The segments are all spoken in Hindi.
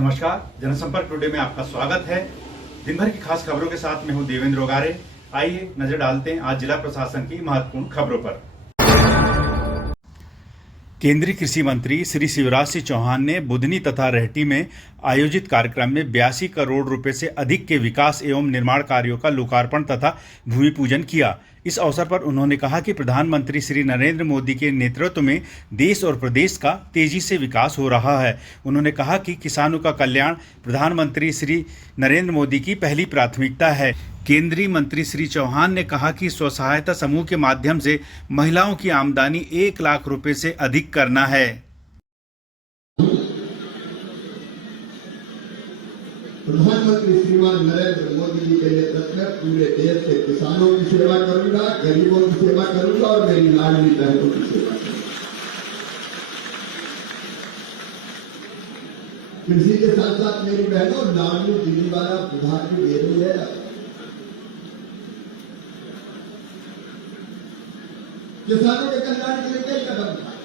नमस्कार, जनसंपर्क टुडे में आपका स्वागत है। दिन भर की खास खबरों के साथ मैं हूं देवेंद्र रोगारे। आइए नजर डालते हैं आज जिला प्रशासन की महत्वपूर्ण खबरों पर। केंद्रीय कृषि मंत्री श्री शिवराज सिंह चौहान ने बुधनी तथा रेहटी में आयोजित कार्यक्रम में 82 करोड़ रुपए से अधिक के विकास एवं निर्माण कार्यों का लोकार्पण तथा भूमि पूजन किया। इस अवसर पर उन्होंने कहा कि प्रधानमंत्री श्री नरेंद्र मोदी के नेतृत्व में देश और प्रदेश का तेजी से विकास हो रहा है। उन्होंने कहा कि किसानों का कल्याण प्रधानमंत्री श्री नरेंद्र मोदी की पहली प्राथमिकता है। केंद्रीय मंत्री श्री चौहान ने कहा कि स्व सहायता समूह के माध्यम से महिलाओं की आमदनी 1 लाख रुपए से अधिक करना है। प्रधानमंत्री श्रीमान नरेंद्र मोदी जी के नेतृत्व में पूरे देश के किसानों की सेवा करूंगा, गरीबों की सेवा करूंगा और मेरी लाडली बहनों की सेवा करूंगा। कृषि के साथ साथ मेरी बहनों लाडली दीदी वाला प्रधान भी दे रही है। किसानों के कल्याण के लिए कई कदम उठाए।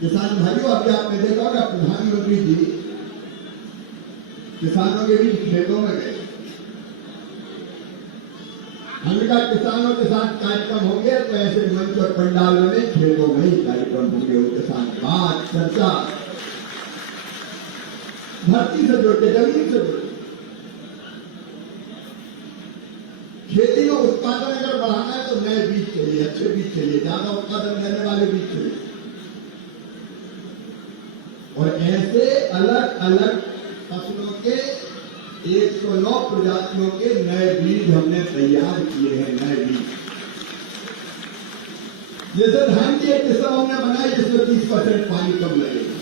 किसान भाइयों, अभी आपने देखा होगा प्रधानमंत्री जी किसानों के बीच खेतों में गए। हमने कहा किसानों के साथ कार्यक्रम होंगे तो ऐसे मंच और पंडालों में खेतों में ही कार्यक्रम होंगे। उनके साथ बात चर्चा धरती से जुड़ते, जमीन से जुड़ते। खेती में उत्पादन अगर बढ़ाना है तो नए बीज चाहिए, अच्छे बीज चाहिए, ज्यादा उत्पादन देने वाले बीज चाहिए। और ऐसे अलग अलग फसलों के 109 प्रजातियों के नए बीज हमने तैयार किए हैं। नए बीज जैसे धान की एक किस्म हमने बनाई जिसमें 30% पानी कम लगेगा।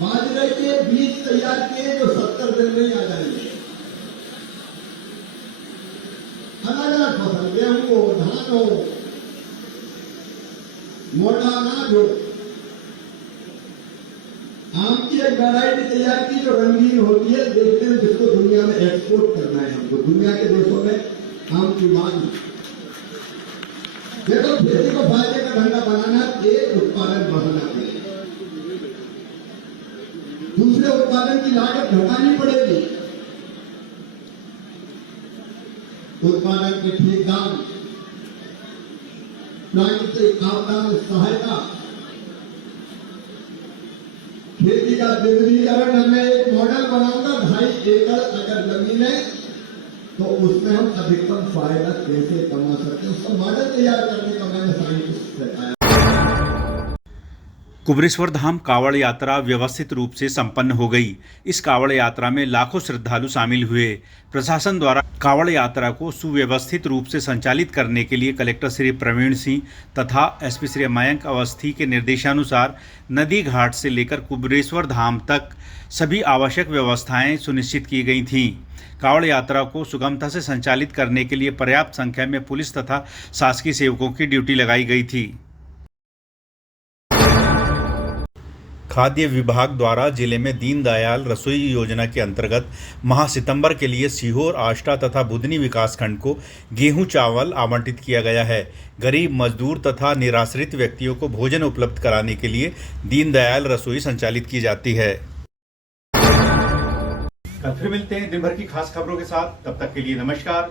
बाजरे के बीज तैयार किए जो 70 दिन में ही आ जाएंगे। अलग अलग फसल, गेहूं हो, धान हो, मोटा अनाज हो। आम की एक वैरायटी तैयार की जो रंगीन होती है, देखते हैं जिसको दुनिया में एक्सपोर्ट करना है हमको। दुनिया के देशों में आम की मांग। देखो, खेती को फायदे का धंधा बनाना, एक उत्पादन बढ़ाना पड़ेगा, दूसरे उत्पादन की लागत घटानी पड़ेगी। उत्पादन के ठीक दाम, प्राकृतिक आपदा में सहायता, खेती का विविधीकरण। मैं एक मॉडल बनाऊंगा, 2.5 एकड़ अगर जमीन है तो उसमें हम अधिकतम फायदा कैसे कमा सकते हैं, उसका मॉडल तैयार करने का मैंने साइंटिस्ट से बताया। कुबरेश्वर धाम कावड़ यात्रा व्यवस्थित रूप से संपन्न हो गई। इस कावड़ यात्रा में लाखों श्रद्धालु शामिल हुए। प्रशासन द्वारा कावड़ यात्रा को सुव्यवस्थित रूप से संचालित करने के लिए कलेक्टर श्री प्रवीण सिंह तथा एसपी श्री मयंक अवस्थी के निर्देशानुसार नदी घाट से लेकर कुबरेश्वर धाम तक सभी आवश्यक व्यवस्थाएं सुनिश्चित की गई थीं। कावड़ यात्रा को सुगमता से संचालित करने के लिए पर्याप्त संख्या में पुलिस तथा शासकीय सेवकों की ड्यूटी लगाई गई थी। खाद्य विभाग द्वारा जिले में दीनदयाल रसोई योजना के अंतर्गत माह सितंबर के लिए सीहोर, आष्टा तथा बुधनी विकासखंड को गेहूं चावल आवंटित किया गया है। गरीब, मजदूर तथा निराश्रित व्यक्तियों को भोजन उपलब्ध कराने के लिए दीनदयाल रसोई संचालित की जाती है। कल फिर मिलते हैं दिन भर की खास खबरों के साथ। तब तक के लिए नमस्कार।